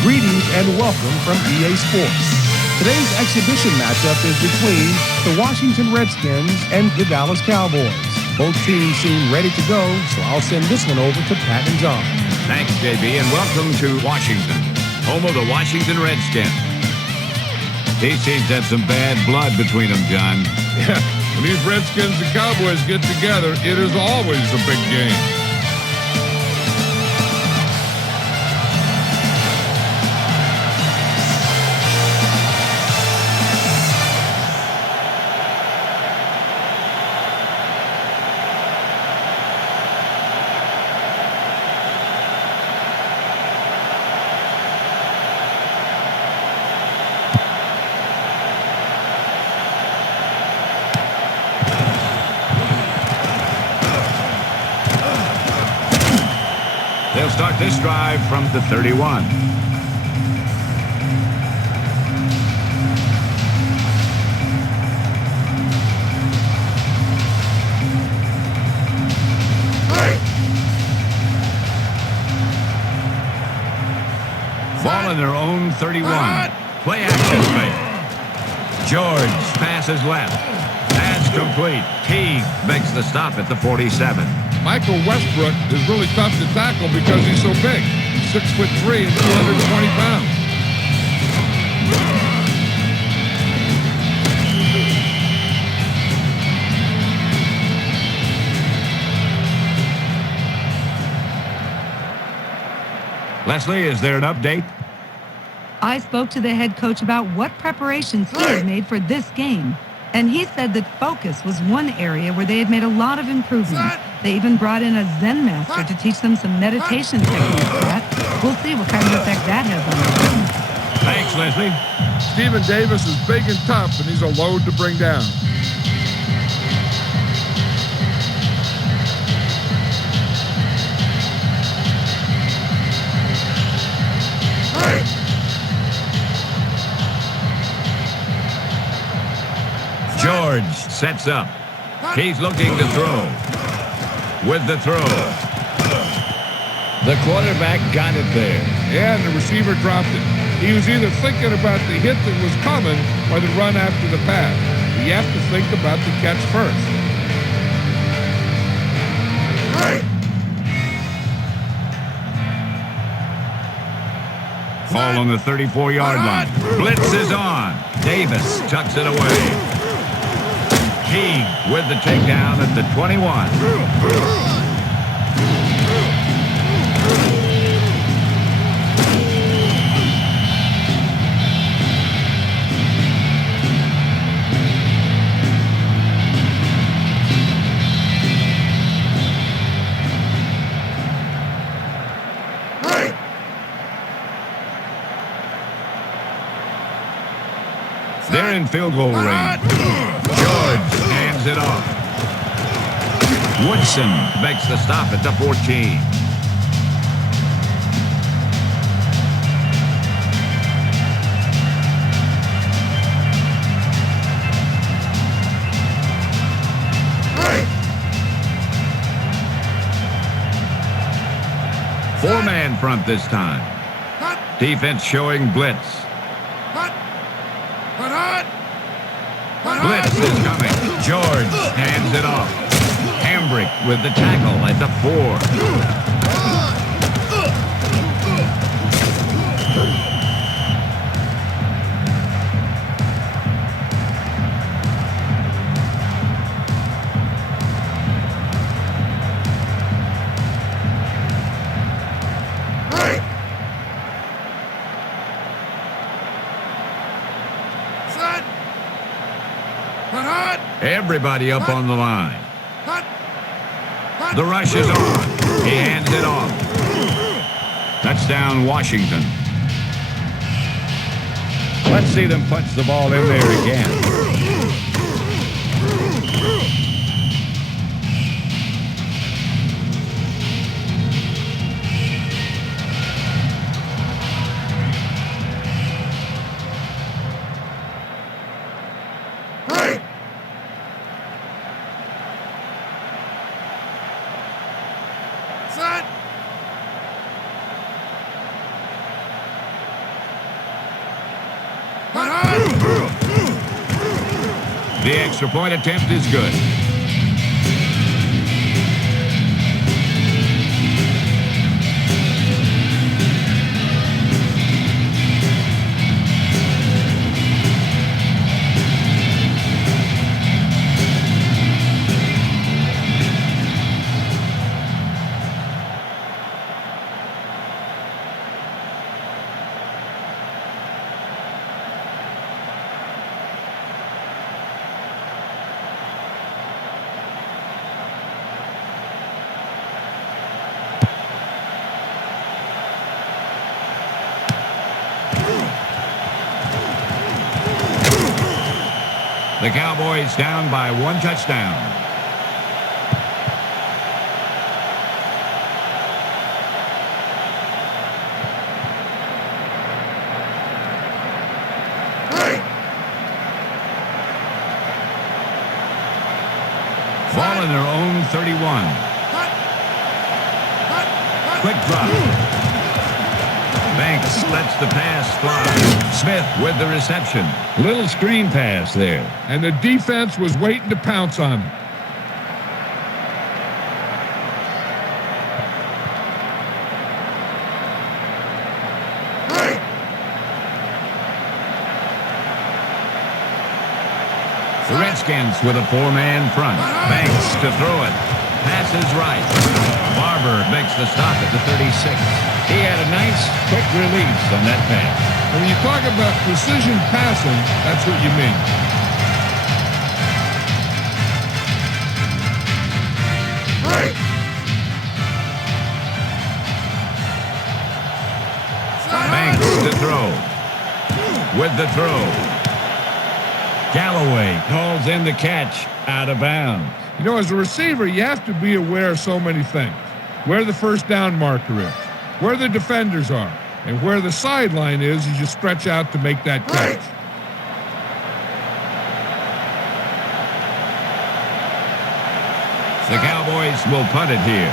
Greetings and welcome from EA Sports. Today's exhibition matchup is between the Washington Redskins and the Dallas Cowboys. Both teams seem ready to go, so I'll send this one over to Pat and John. Thanks, JB, and welcome to Washington, home of the Washington Redskins. These teams have some bad blood between them, John. Yeah, when these Redskins and Cowboys get together, it is always a big game. They'll start this drive from the 31. Ball in their own 31. Play action fake. George passes left. That's complete. Teague makes the stop at the 47. Michael Westbrook is really tough to tackle because he's so big. He's 6'3" and 220 pounds. Leslie, is there an update? I spoke to the head coach about what preparations he had made for this game. And he said that focus was one area where they had made a lot of improvements. They even brought in a Zen master to teach them some meditation techniques. We'll see what kind of effect that has on them. Thanks, Leslie. Stephen Davis is big and tough, and he's a load to bring down. George sets up. He's looking to throw. With the throw. The quarterback got it there. Yeah, and the receiver dropped it. He was either thinking about the hit that was coming or the run after the pass. You have to think about the catch first. Ball on the 34-yard line. Blitz is on. Davis tucks it away. Teague with the takedown at the 21. They're in field goal range. George hands it off. Woodson makes the stop at the 14. Four-man front this time. Defense showing blitz. Blitz is coming. George hands it off. Hambrick with the tackle at the 4. Everybody up on the line. The rush is on. He hands it off. Touchdown, Washington. Let's see them punch the ball in there again. The extra point attempt is good. The Cowboys down by 1 touchdown. Ball in their own 31. Quick drop. Banks lets the pass fly. Smith with the reception. Little screen pass there. And the defense was waiting to pounce on him. The Redskins with a 4-man front. Banks to throw it. Passes right. Barber makes the stop at the 36. He had a nice, quick release on that pass. When you talk about precision passing, that's what you mean. Banks to throw. With the throw. Galloway calls in the catch out of bounds. You know, as a receiver, you have to be aware of so many things. Where the first down marker is, where the defenders are, and where the sideline is as you stretch out to make that catch. The Cowboys will punt it here.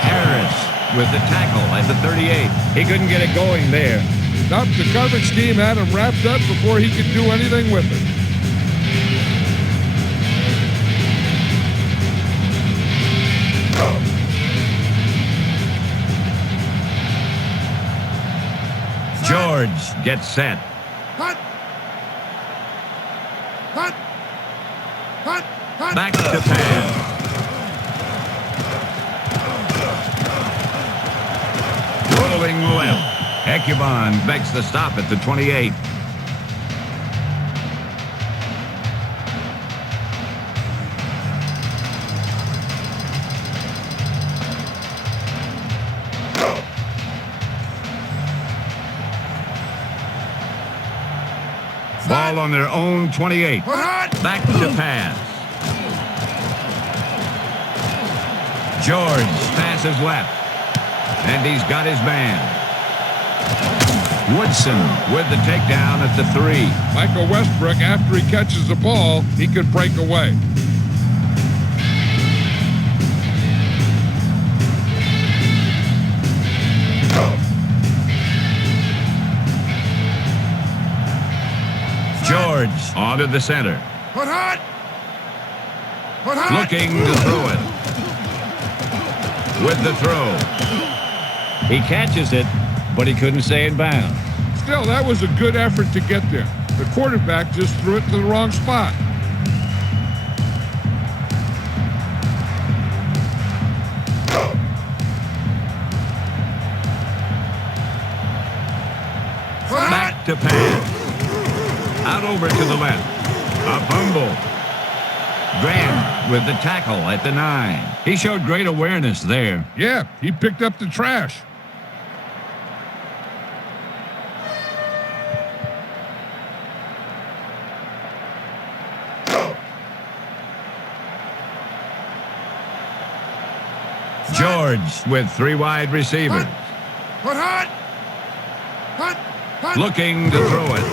Harris with the tackle at the 38. He couldn't get it going there. Nope, the coverage team had him wrapped up before he could do anything with it. George gets set. Back to pass. Rolling left. Ecubon makes the stop at the 28. Ball on their own 28. Back to pass. George passes left. And he's got his man. Woodson with the takedown at the 3. Michael Westbrook, after he catches the ball, he could break away. George onto the center. Looking to throw it. With the throw. He catches it, but he couldn't stay in bounds. Still, that was a good effort to get there. The quarterback just threw it to the wrong spot. Back to pass. Out over to the left. A fumble. Graham with the tackle at the 9. He showed great awareness there. Yeah, he picked up the trash. George with 3 wide receivers. Looking to throw it.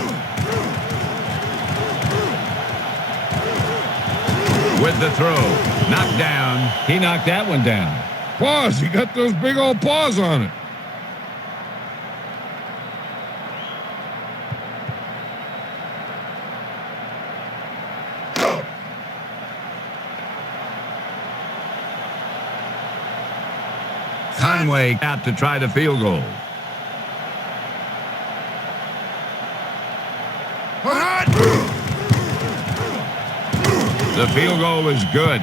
With the throw. Knocked down. He knocked that one down. Paws. He got those big old paws on it. Conway out to try the field goal. The field goal is good.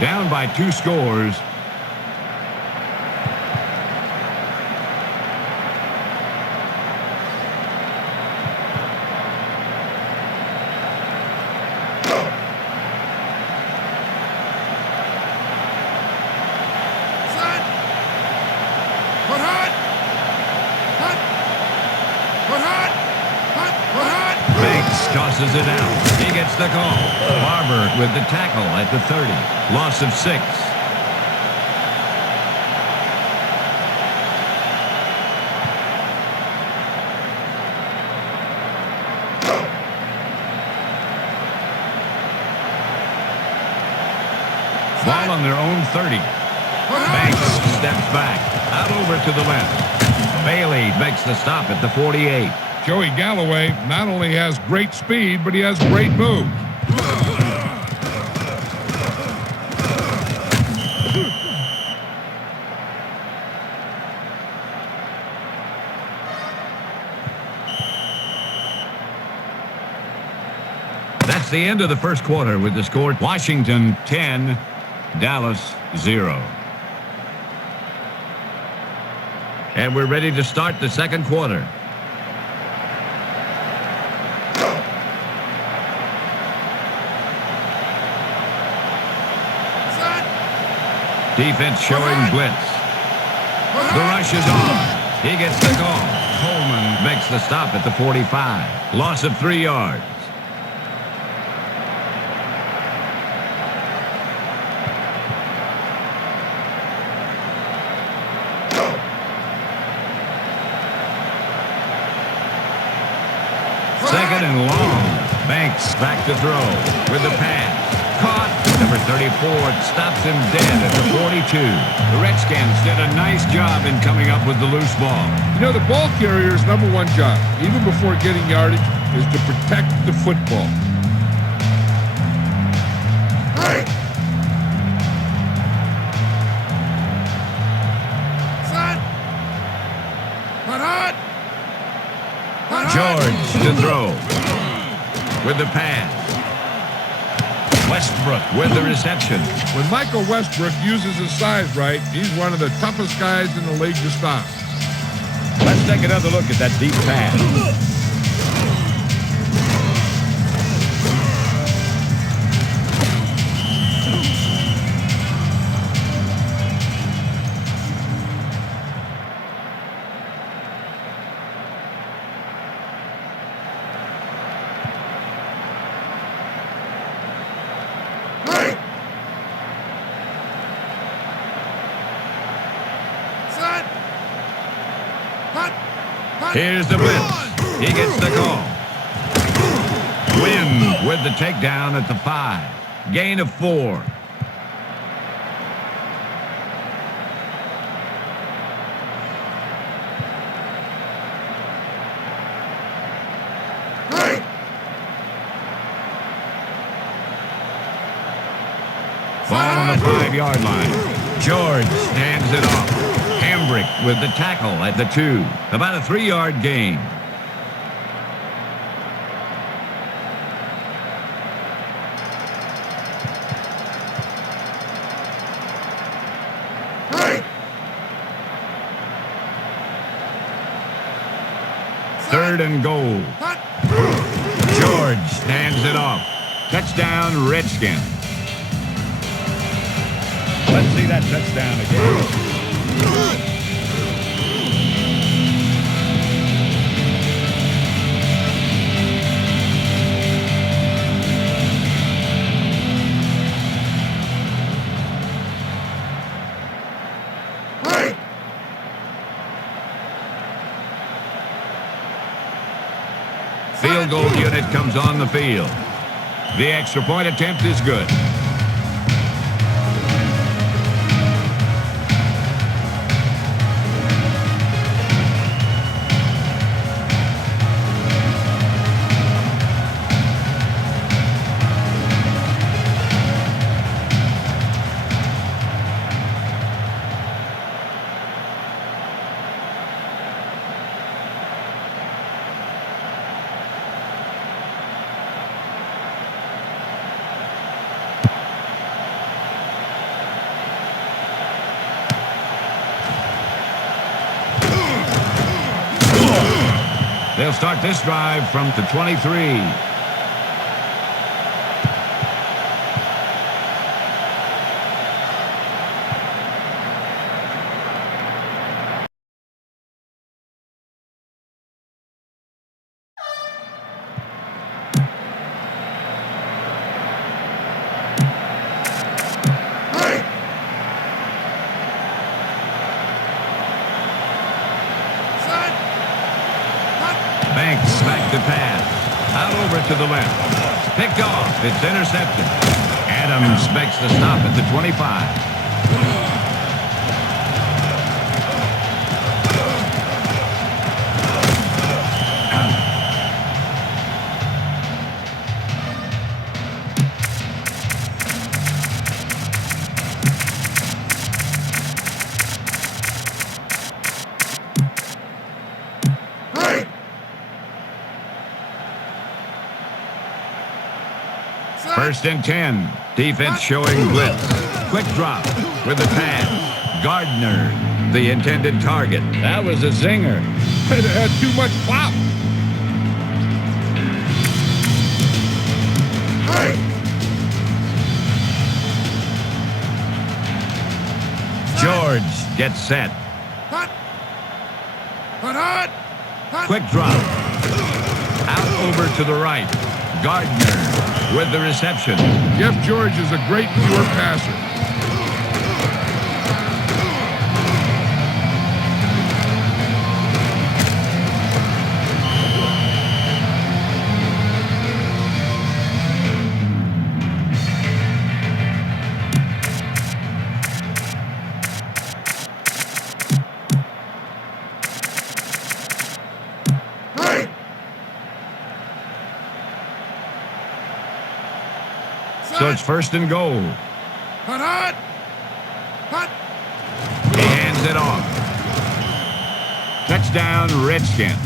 Down by 2 scores. Tosses it out. He gets the call. Barber with the tackle at the 30. Loss of 6. Ball on their own 30. Banks steps back. Out over to the left. Bailey makes the stop at the 48. Joey Galloway not only has great speed, but he has great moves. That's the end of the first quarter with the score Washington 10, Dallas 0. And we're ready to start the second quarter. Defense showing blitz. The rush is on. He gets the call. Coleman makes the stop at the 45. Loss of 3 yards. Second and long. Banks back to throw with the pass. Caught. Number 34 stops him dead at the 42. The Redskins did a nice job in coming up with the loose ball. You know, the ball carrier's #1 job, even before getting yardage, is to protect the football. Hey! Set! Hot! George to throw with the pass. Westbrook with the reception. When Michael Westbrook uses his size right, he's one of the toughest guys in the league to stop. Let's take another look at that deep pass. Here's the blitz. He gets the call. Wynn with the takedown at the 5. Gain of 4. Ball on the 5-yard line. George hands it off. Hambrick with the tackle at the 2. About a 3-yard gain. Third and goal. George hands it off. Touchdown, Redskins. Let's see that touchdown again. field goal unit comes on the field. The extra point attempt is good. They'll start this drive from the 23. Banks back to pass. Out over to the left. Picked off. It's intercepted. Adams makes the stop at the 25. First and 10. Defense showing blitz. Quick drop with the pass. Gardner, the intended target. That was a zinger. It had too much pop. George gets set. Quick drop. Out over to the right. Gardner with the reception. Jeff George is a great pure passer. So it's first and goal. He hands it off. Touchdown, Redskins.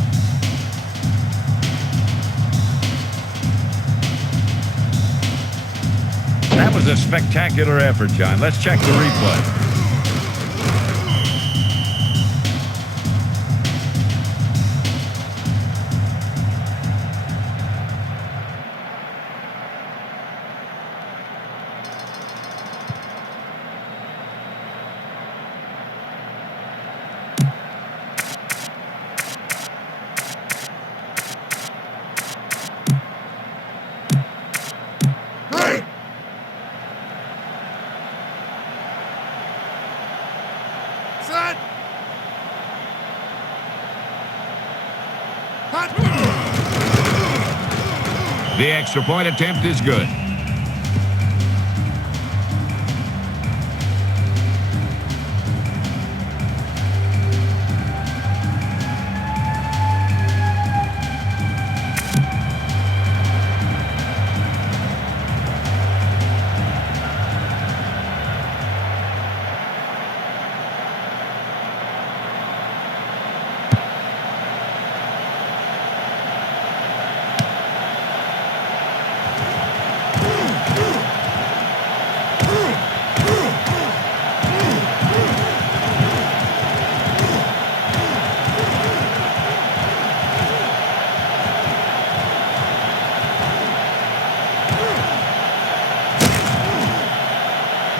That was a spectacular effort, John. Let's check the replay. The extra point attempt is good.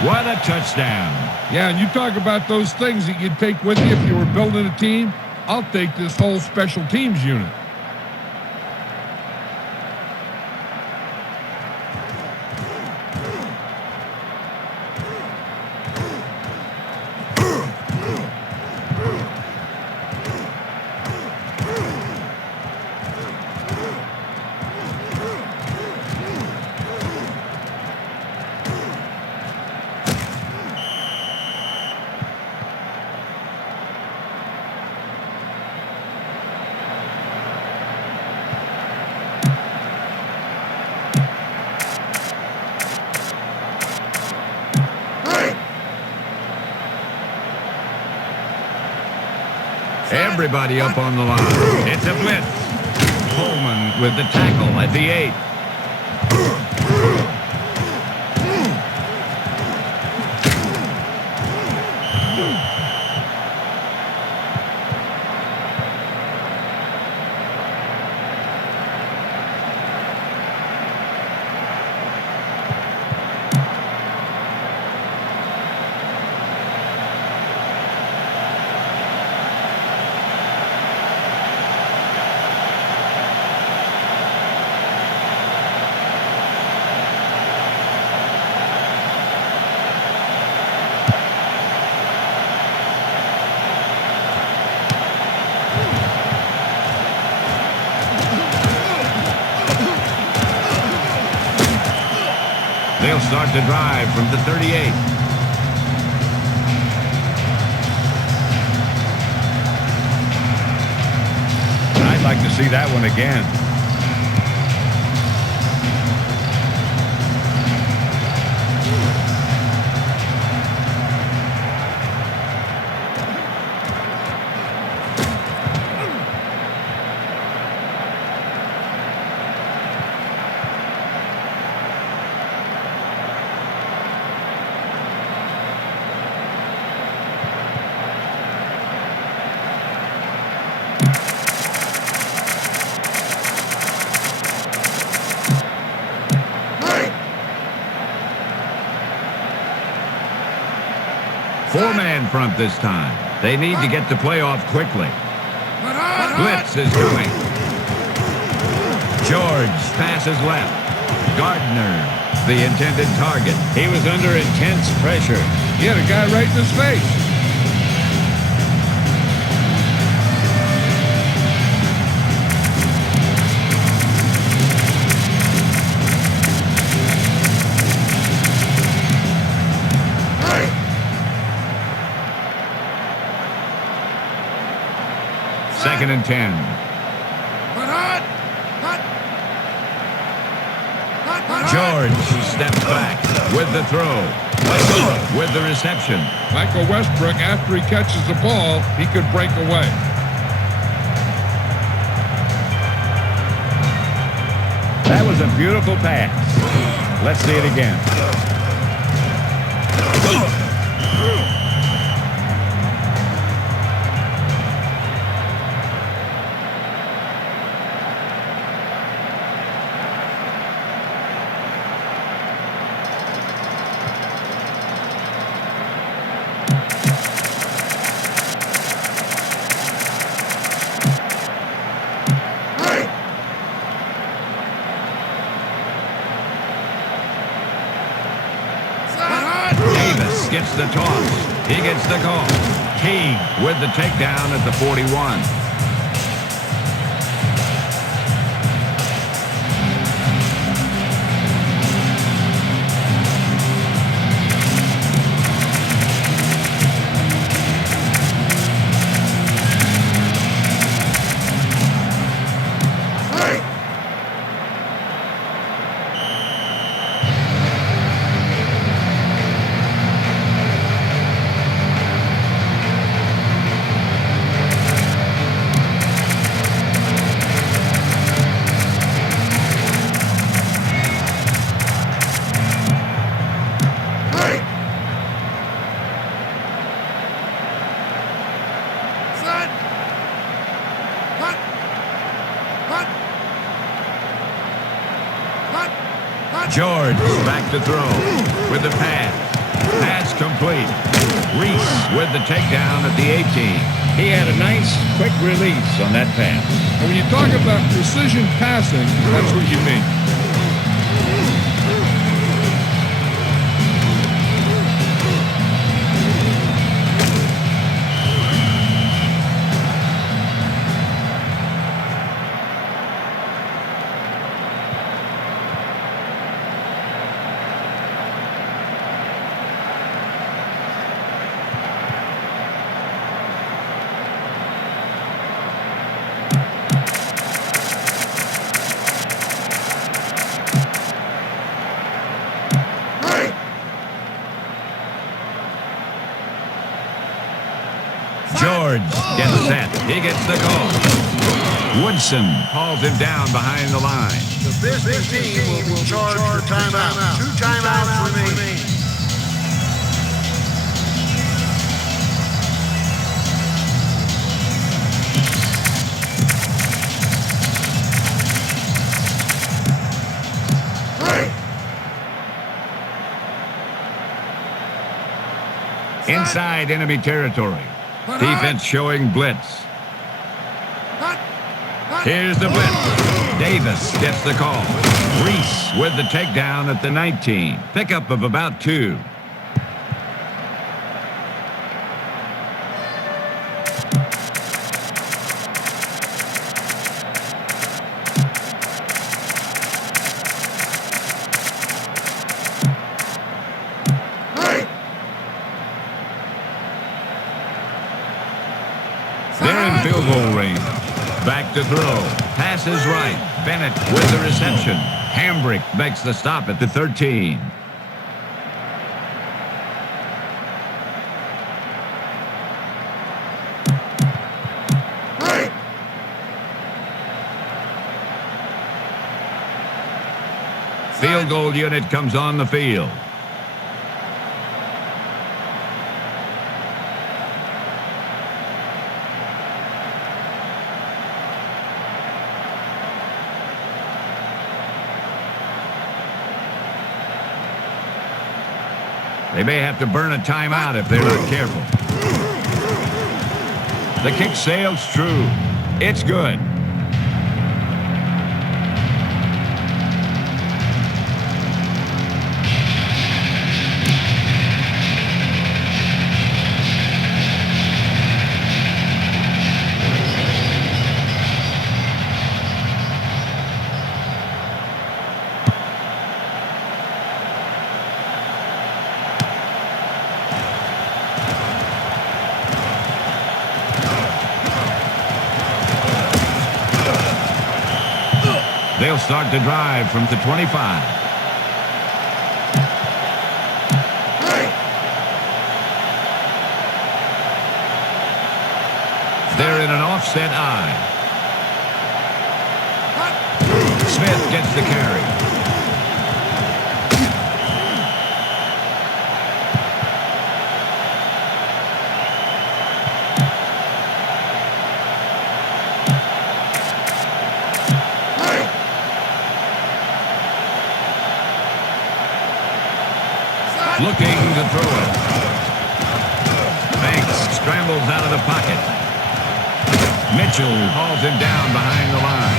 What a touchdown. Yeah, and you talk about those things that you'd take with you if you were building a team. I'll take this whole special teams unit. Everybody up on the line. It's a blitz. Coleman with the tackle at the 8. They'll start the drive from the 38. I'd like to see that one again. Four-man front this time. They need to get the play off quickly. Blitz is coming. George passes left. Gardner, the intended target. He was under intense pressure. He had a guy right in his face. Second and 10. George steps back with the throw. With the reception. Michael Westbrook, after he catches the ball, he could break away. That was a beautiful pass. Let's see it again. Gets the toss. He gets the call. Teague with the takedown at the 41. George back to throw with the pass. Pass complete. Reese with the takedown at the 18. He had a nice, quick release on that pass. And when you talk about precision passing, that's what you mean. gets the goal. Woodson hauls him down behind the line. The visiting team will charge for timeout. 2 timeouts remain. Inside enemy territory. Defense showing blitz. Here's the blitz. Davis gets the call. Reese with the takedown at the 19. Pickup of about 2. They're in field goal range. Back to throw. Passes right. Bennett with the reception. Hambrick makes the stop at the 13. Field goal unit comes on the field. They may have to burn a timeout if they're not careful. The kick sails true. It's good. They'll start to drive from the 25. They're in an offset eye. Smith gets the carry. Looking to throw it. Banks scrambles out of the pocket. Mitchell hauls him down behind the line.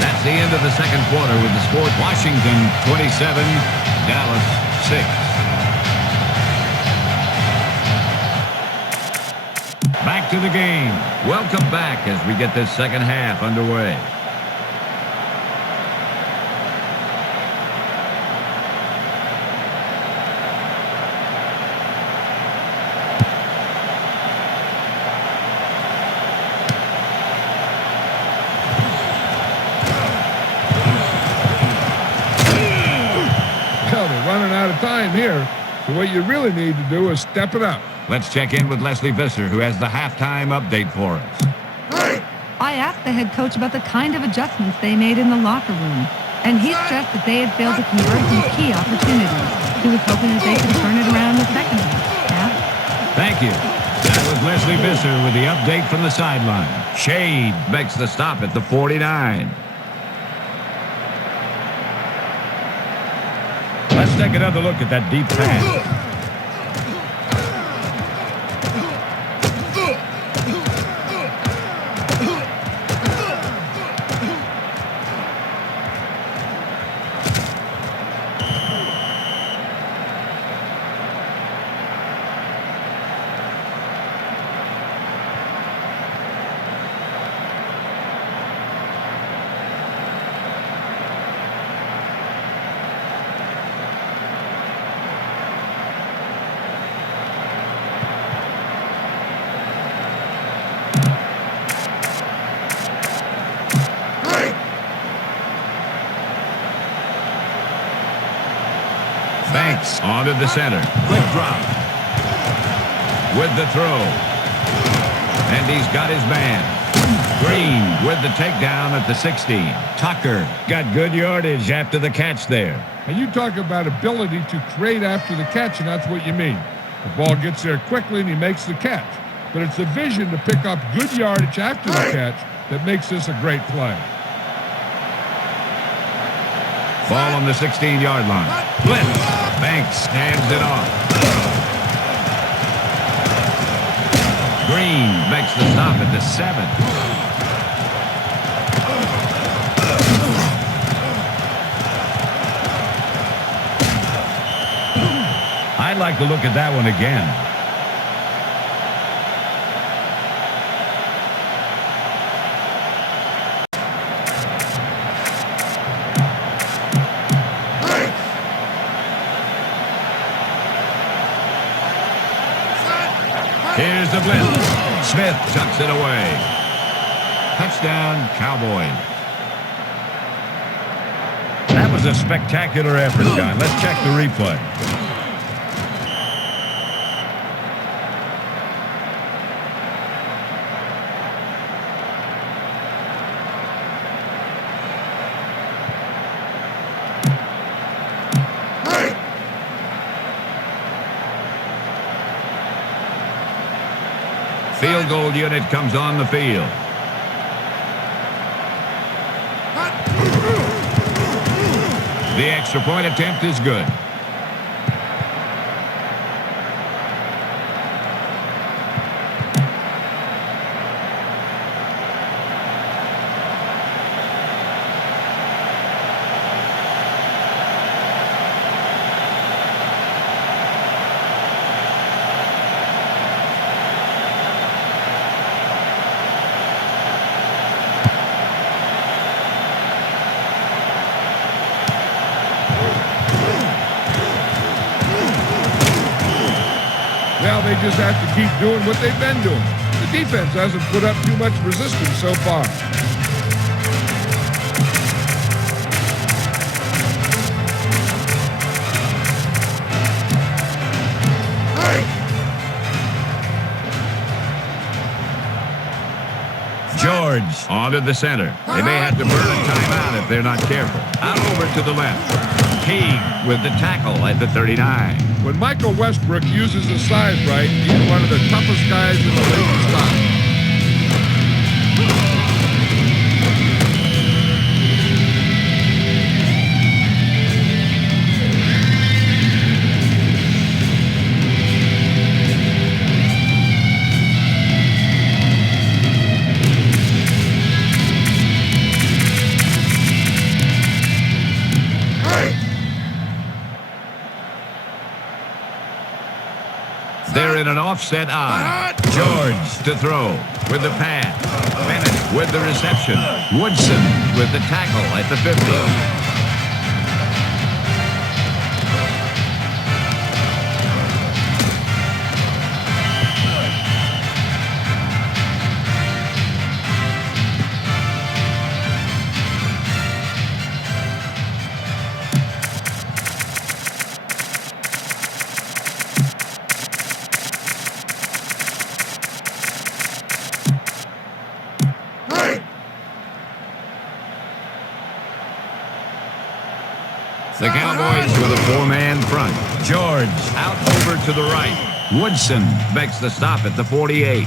That's the end of the second quarter with the score Washington 27, Dallas 6. Back to the game. Welcome back as we get this second half underway. Running out of time here. So what you really need to do is step it up. Let's check in with Leslie Visser, who has the halftime update for us. I asked the head coach about the kind of adjustments they made in the locker room, and he stressed that they had failed to convert some key opportunities. He was hoping that they could turn it around in the second half. Yeah? Thank you. That was Leslie Visser with the update from the sideline. Shade makes the stop at the 49. Let's take another look at that deep pass. Banks onto the center. Quick drop. with the throw. And he's got his man. Green with the takedown at the 16. Tucker got good yardage after the catch there. And you talk about ability to create after the catch, and that's what you mean. The ball gets there quickly, and he makes the catch. But it's the vision to pick up good yardage after the catch that makes this a great play. Ball on the 16-yard line. Blitz. Banks hands it off. Green makes the stop at the 7. I'd like to look at that one again. Here's the blitz. Smith tucks it away. Touchdown, Cowboys. That was a spectacular effort, John. Let's check the replay. Field goal unit comes on the field. The extra point attempt is good. Now they just have to keep doing what they've been doing. The defense hasn't put up too much resistance so far. George onto the center. They may have to burn a timeout if they're not careful. Out over to the left. Teague with the tackle at the 39. When Michael Westbrook uses his size right, he's one of the toughest guys in the league to stop. They're in an offset eye. George to throw with the pass. Bennett with the reception. Woodson with the tackle at the 50. The Cowboys with a four-man front. George out over to the right. Woodson makes the stop at the 48.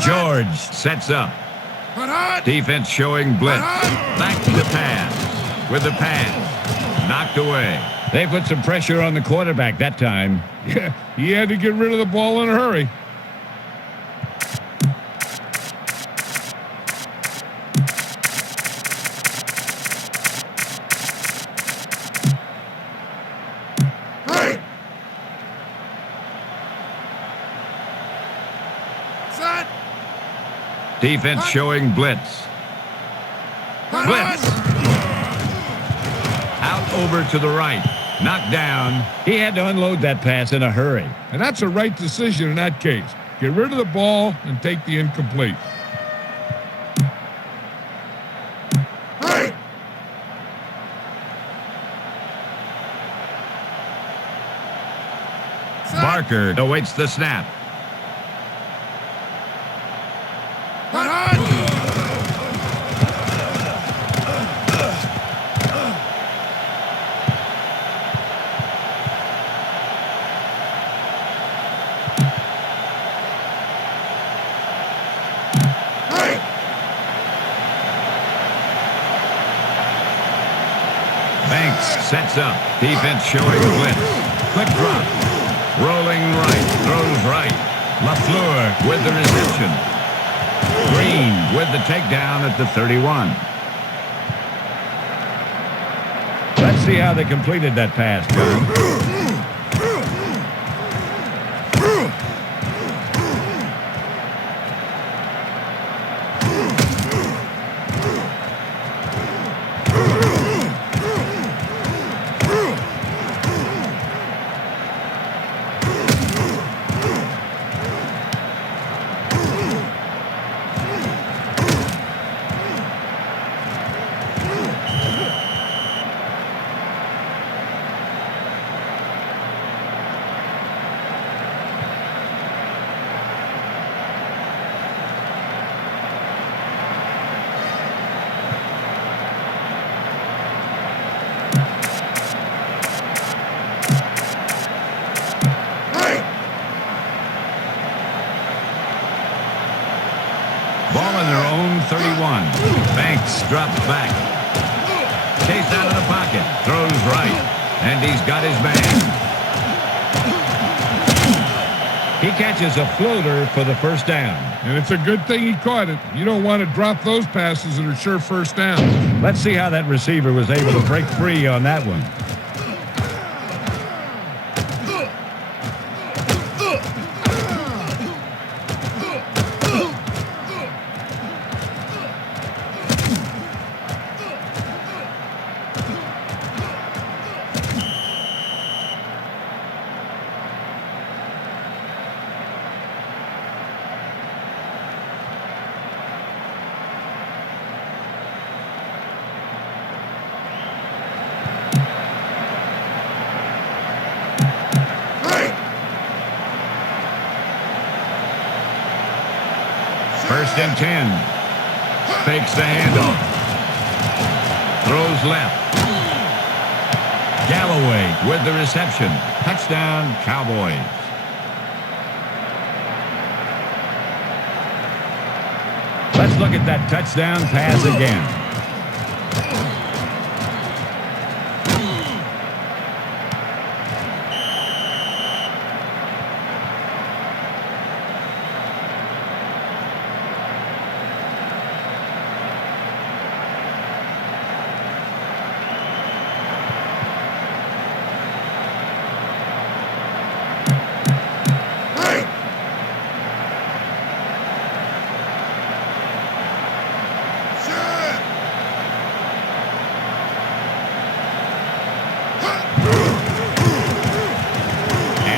George sets up. Defense showing blitz. Back to the pass. With the pass. Knocked away. They put some pressure on the quarterback that time. Yeah, he had to get rid of the ball in a hurry. Defense showing blitz. Blitz. Out over to the right. Knocked down. He had to unload that pass in a hurry. And that's a right decision in that case. Get rid of the ball and take the incomplete. Barker awaits the snap. Sets up. Defense showing blitz. Quick drop. Rolling right. Throws right. LaFleur with the reception. Green with the takedown at the 31. Let's see how they completed that pass, John. Ball in their own 31. Banks drops back. Chased out of the pocket. Throws right. And he's got his man. He catches a floater for the first down. And it's a good thing he caught it. You don't want to drop those passes that are sure first down. Let's see how that receiver was able to break free on that one. First and 10. Fakes the handoff. Throws left. Galloway with the reception. Touchdown, Cowboys. Let's look at that touchdown pass again.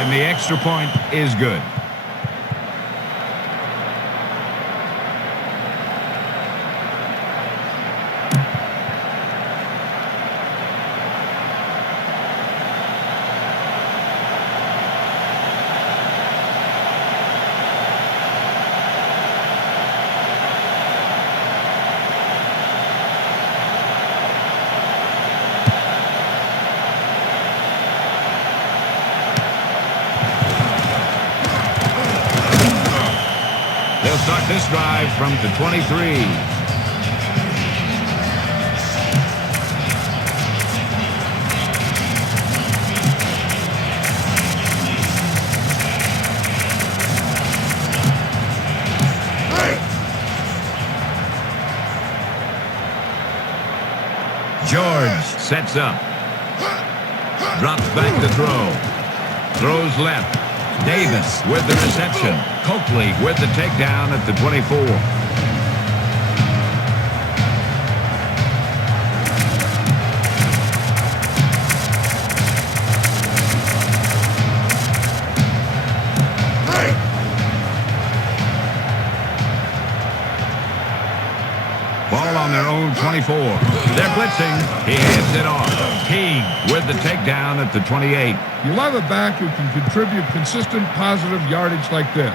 The extra point is good. They'll start this drive from the 23. George sets up. Drops back to throw. Throws left. Davis with the reception. Coakley with the takedown at the 24. their own 24. They're blitzing. He hands it off. Teague with the takedown at the 28. You love a back who can contribute consistent positive yardage like this.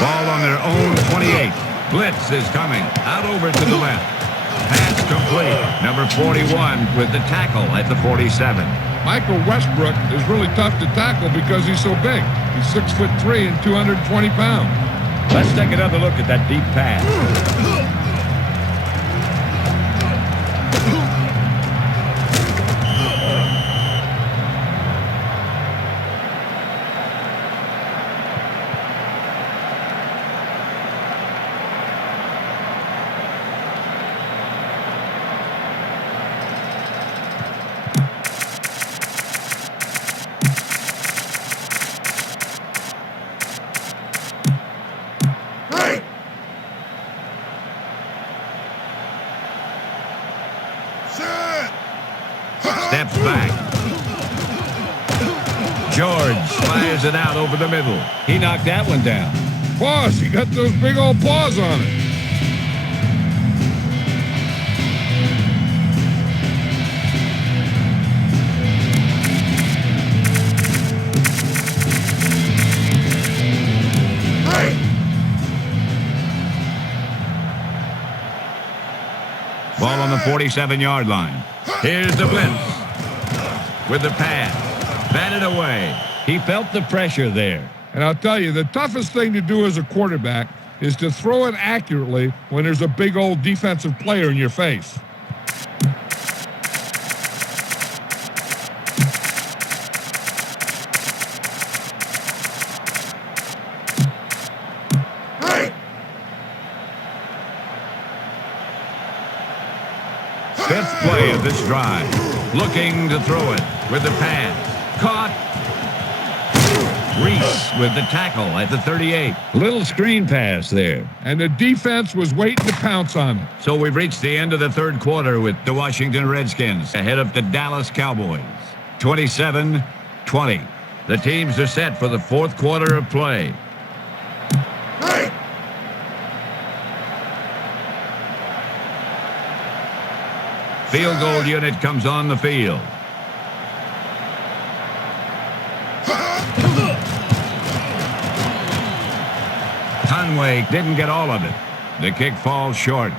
Ball on their own 28. Blitz is coming. Out over to the left. Pass complete. Number 41 with the tackle at the 47. Michael Westbrook is really tough to tackle because he's so big. He's 6'3" and 220 pounds. Let's take another look at that deep pass. Steps back. George fires it out over the middle. He knocked that one down. Paws, he got those big old paws on it. Ball on the 47-yard line. Here's the blitz. With the pass. Batted away. He felt the pressure there. And I'll tell you, the toughest thing to do as a quarterback is to throw it accurately when there's a big old defensive player in your face. Fifth play of this drive. Looking to throw it with the pass. Caught. Reese with the tackle at the 38. Little screen pass there. And the defense was waiting to pounce on it. So we've reached the end of the third quarter with the Washington Redskins ahead of the Dallas Cowboys. 27-20. The teams are set for the fourth quarter of play. Field goal unit comes on the field. Conway didn't get all of it. The kick falls short.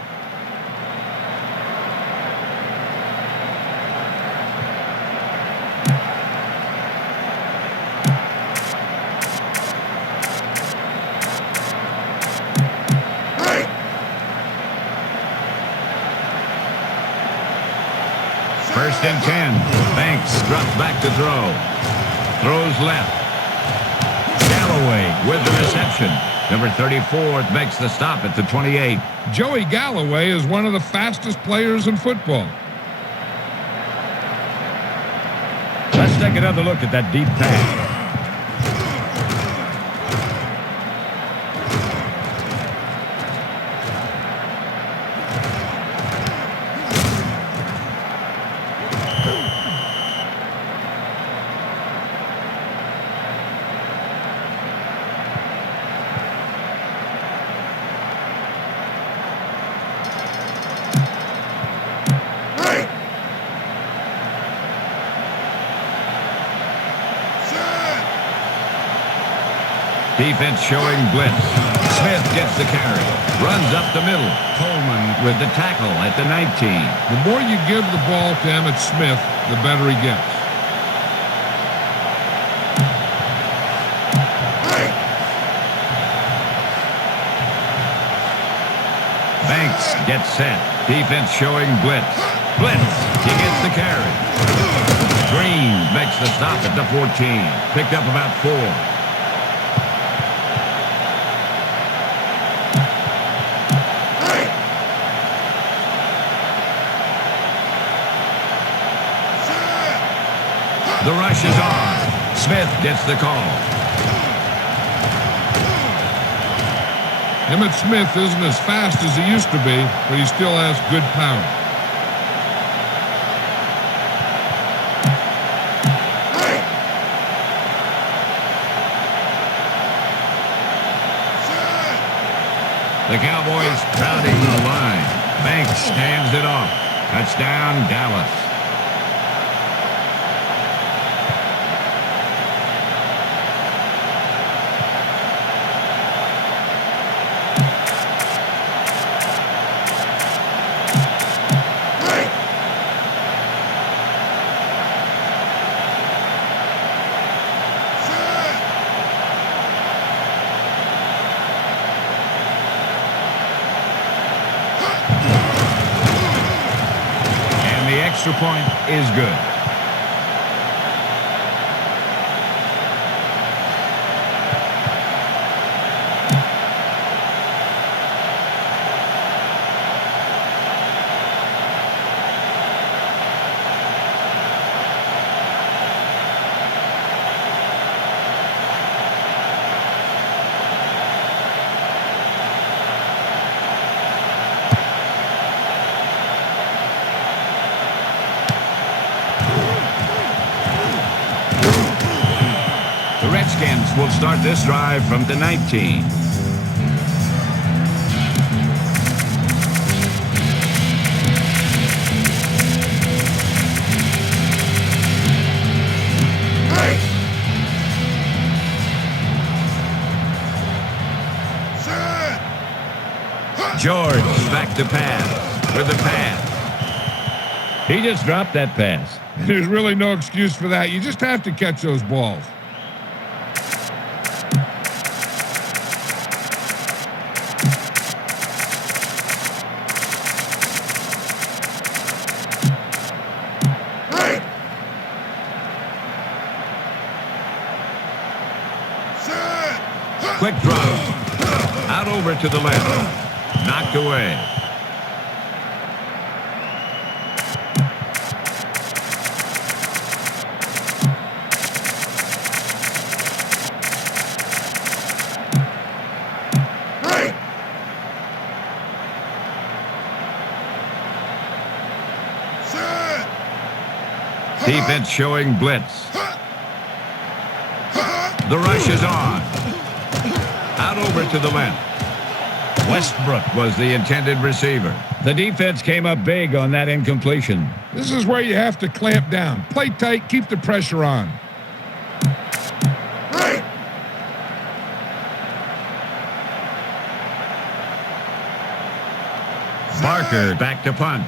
First and 10. Banks drops back to throw. Throws left. Galloway with the reception. Number 34 makes the stop at the 28. Joey Galloway is one of the fastest players in football. Let's take another look at that deep pass. Defense showing blitz. Smith gets the carry. Runs up the middle. Coleman with the tackle at the 19. The more you give the ball to Emmitt Smith, the better he gets. Banks gets set. Defense showing blitz. Blitz. He gets the carry. Green makes the stop at the 14. Picked up about 4. The rush is on. Smith gets the call. Emmitt Smith isn't as fast as he used to be, but he still has good power. The Cowboys crowding the line. Banks hands it off. Touchdown, Dallas. The extra point is good. The Redskins will start this drive from the 19. George back to pass with the pass. He just dropped that pass. There's really no excuse for that. You just have to catch those balls. Quick drop. Out over to the left. Knocked away. Defense showing blitz. The rush is on. Out over to the left. Westbrook was the intended receiver. The defense came up big on that incompletion. This is where you have to clamp down. Play tight, keep the pressure on. Barker back to punt.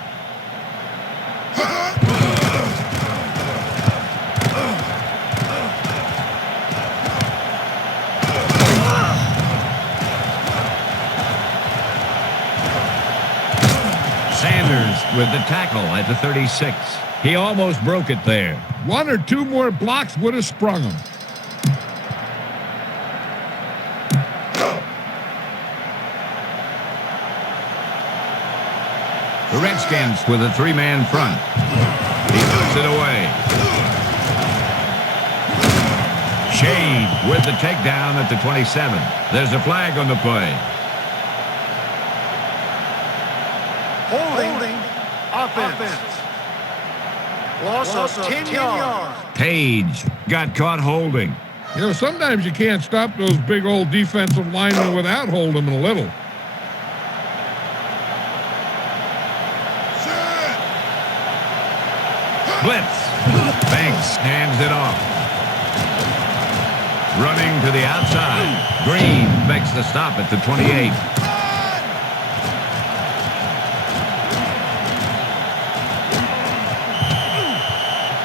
Sanders with the tackle at the 36. He almost broke it there. One or two more blocks would have sprung him. The Redskins with a three-man front. He puts it away. Shade with the takedown at the 27. There's a flag on the play. Holding offense. Loss of 10 yards. Page got caught holding. You know, sometimes you can't stop those big old defensive linemen without holding them a little. Blitz. Banks hands it off. Running to the outside. Green makes the stop at the 28.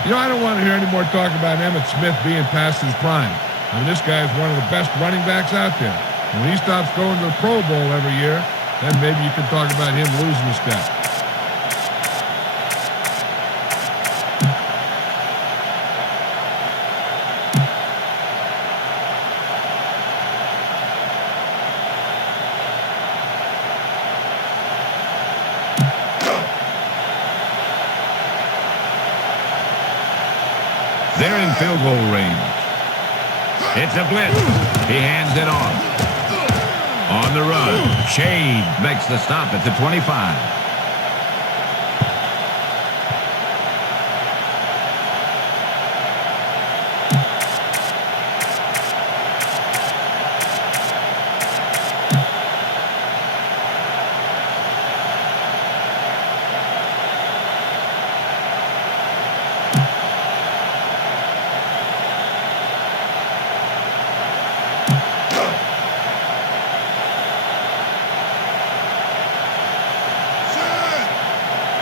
You know, I don't want to hear any more talk about Emmitt Smith being past his prime. I mean, this guy is one of the best running backs out there. When he stops going to the Pro Bowl every year, then maybe you can talk about him losing a step. They're in field goal range. It's a blitz. He hands it off. On the run, Shade makes the stop at the 25.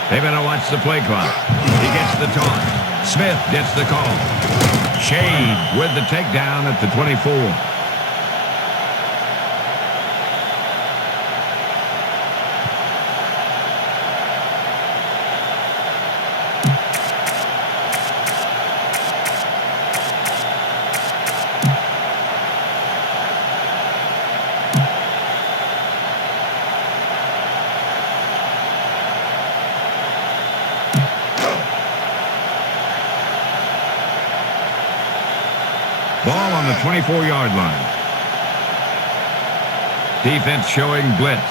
They better watch the play clock. He gets the taunt. Smith gets the call. Shade with the takedown at the 24. Ball on the 24-yard line. Defense showing blitz.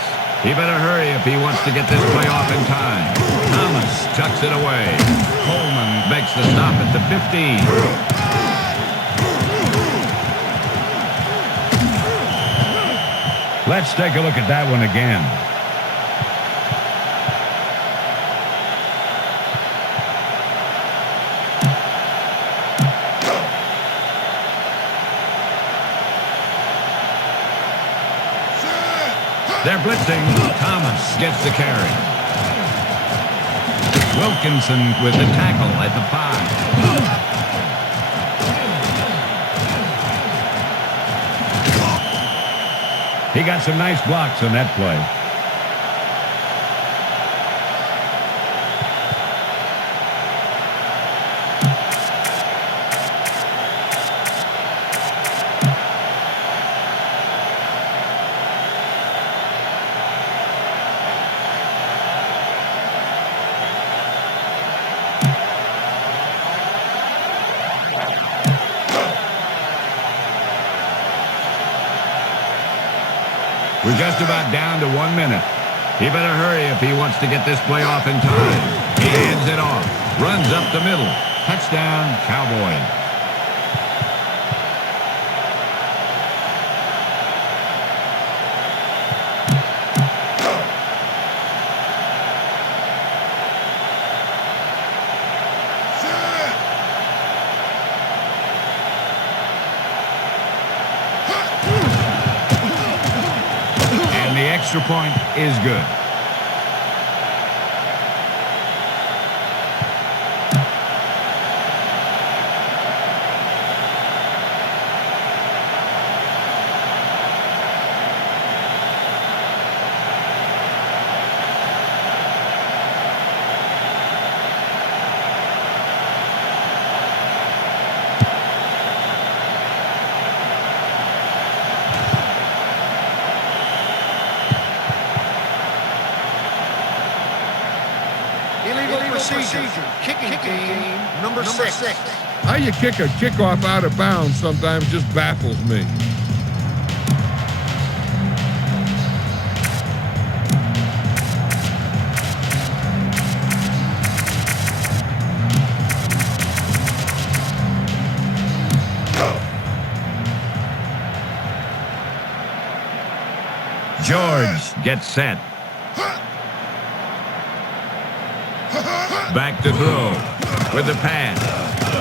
He better hurry if he wants to get this play off in time. Thomas tucks it away. Coleman makes the stop at the 15. Let's take a look at that one again. They're blitzing. Thomas gets the carry. Wilkinson with the tackle at the 5. He got some nice blocks on that play. We're just about down to 1 minute. He better hurry if he wants to get this play off in time. He hands it off. Runs up the middle. Touchdown, Cowboys. The extra point is good. Illegal procedure. Kicking game number 6. How you kick a kickoff out of bounds sometimes just baffles me. George gets set. Back to throw with the pass.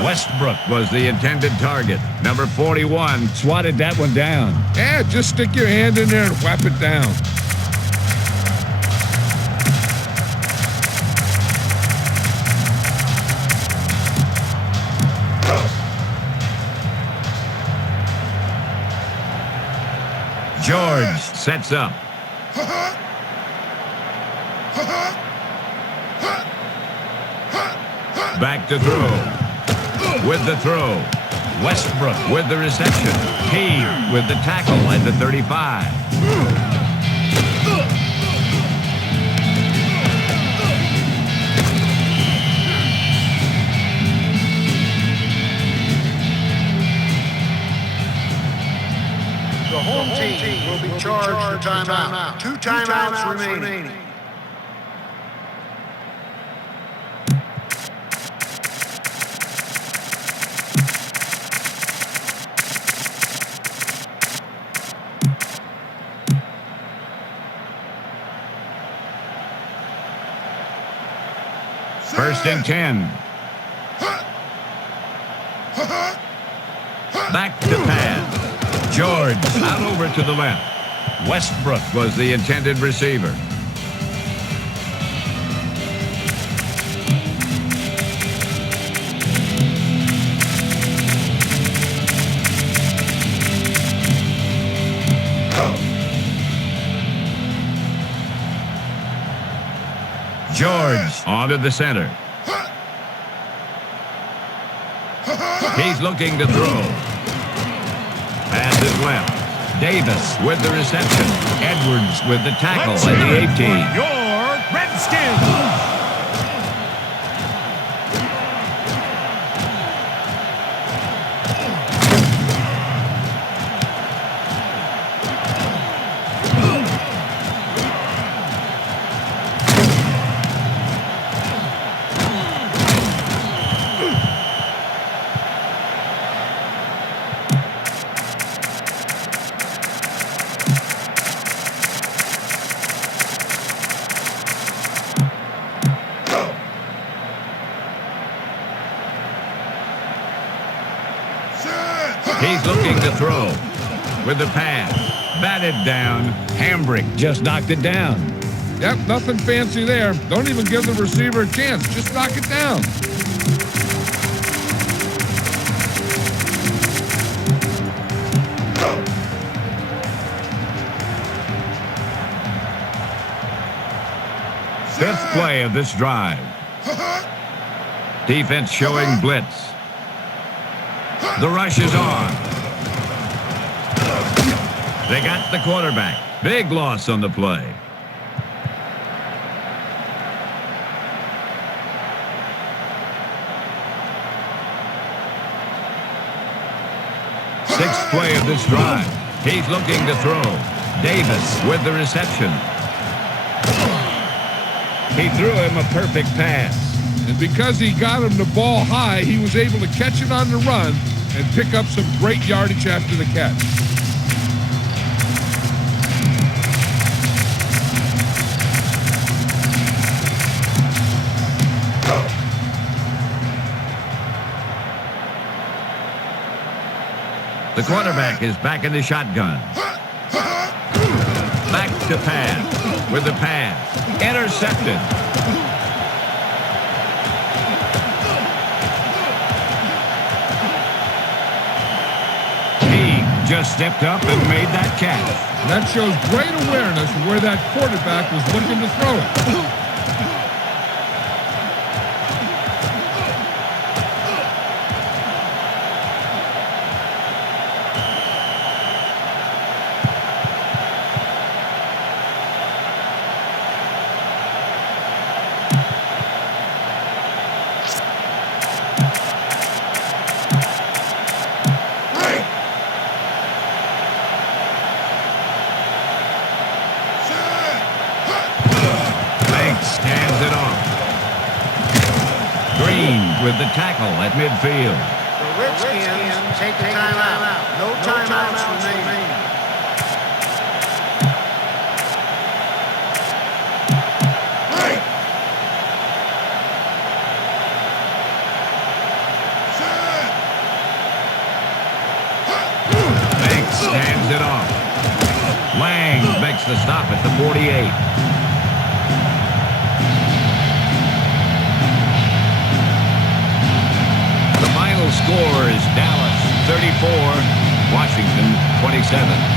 Westbrook was the intended target. Number 41 swatted that one down. Yeah, just stick your hand in there and whap it down. George sets up. Back to throw. With the throw. Westbrook with the reception. Teague with the tackle at the 35. The home team will be charged for timeout. 2 timeouts remaining. First and 10. Back to pass. George out over to the left. Westbrook was the intended receiver. George onto the center. He's looking to throw. Pass is left. Davis with the reception. Edwards with the tackle at the 18. Your Redskins. He's looking to throw with the pass. Batted down. Hambrick just knocked it down. Yep, nothing fancy there. Don't even give the receiver a chance. Just knock it down. Fifth play of this drive. Defense showing blitz. The rush is on. They got the quarterback. Big loss on the play. Sixth play of this drive. He's looking to throw. Davis with the reception. He threw him a perfect pass. And because he got him the ball high, he was able to catch it on the run and pick up some great yardage after the catch. The quarterback is back in the shotgun. Back to pass with the pass. Intercepted. Just stepped up and made that catch. That shows great awareness of where that quarterback was looking to throw it. With the tackle at midfield. The Redskins take the timeout. No timeouts remaining. Banks stands it off. Lang makes the stop at the 48. Score is Dallas 34, Washington 27.